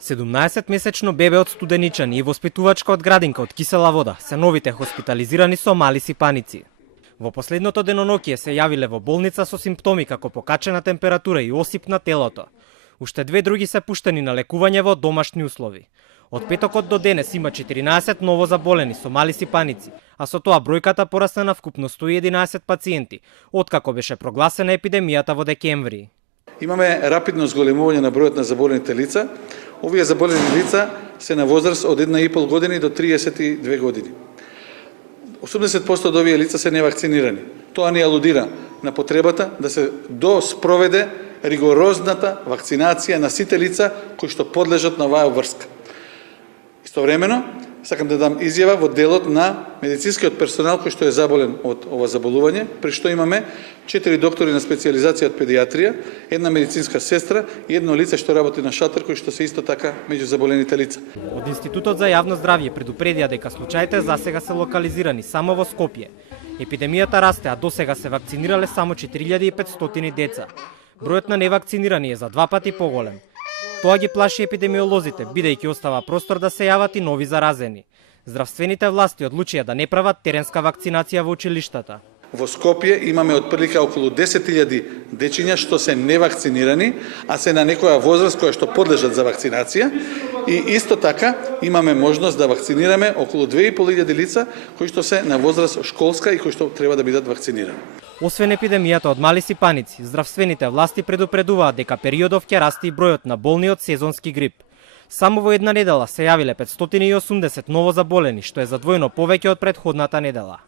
17-месечно бебе од Студеничани и воспитувачка од градинка од Кисела вода се новите хоспитализирани со мали сипаници. Во последното деноноќие се јавиле во болница со симптоми како покачена температура и осип на телото. Уште две други се пуштени на лекување во домашни услови. Од петокот до денес има 14 ново заболени со мали сипаници, а со тоа бројката порасна на вкупно 111 пациенти, откако беше прогласена епидемијата во декември. Имаме рапидно зголемување на бројот на заболените лица. Овие заболени лица се на возраст од 1,5 години до 32 години. 80% од овие лица се невакцинирани. Тоа не алудира на потребата да се спроведе ригорозната вакцинација на сите лица кои што подлежат на оваа врска. Истовремено, сакам да дам изјава во делот на медицинскиот персонал кој што е заболен од ова заболување, при што имаме 4 доктори на специјализација од педиатрија, една медицинска сестра и едно лице што работи на шатер кој што се исто така меѓу заболените лица. Од Институтот за јавно здравје предупредија дека случаите засега се локализирани само во Скопје. Епидемијата расте, а досега се вакцинирале само 4500 деца. Бројот на невакцинирани е за 2 пати поголем. Тоа ги плаши епидемиолозите, бидејќи остава простор да се јават и нови заразени. Здравствените власти одлучија да не прават теренска вакцинација во училиштата. Во Скопје имаме отприлика околу 10.000 дечиња што се невакцинирани, а се на некоја возраст која што подлежат за вакцинација. И исто така имаме можност да вакцинираме околу 2.500 лица кои што се на возраст школска и кои што треба да бидат вакцинирани. Освен епидемијата од мали сипаници, здравствените власти предупредуваат дека периодов ќе расте и бројот на болни од сезонски грип. Само во една недела се јавиле 580 ново заболени, што е задвојно повеќе од претходната недела.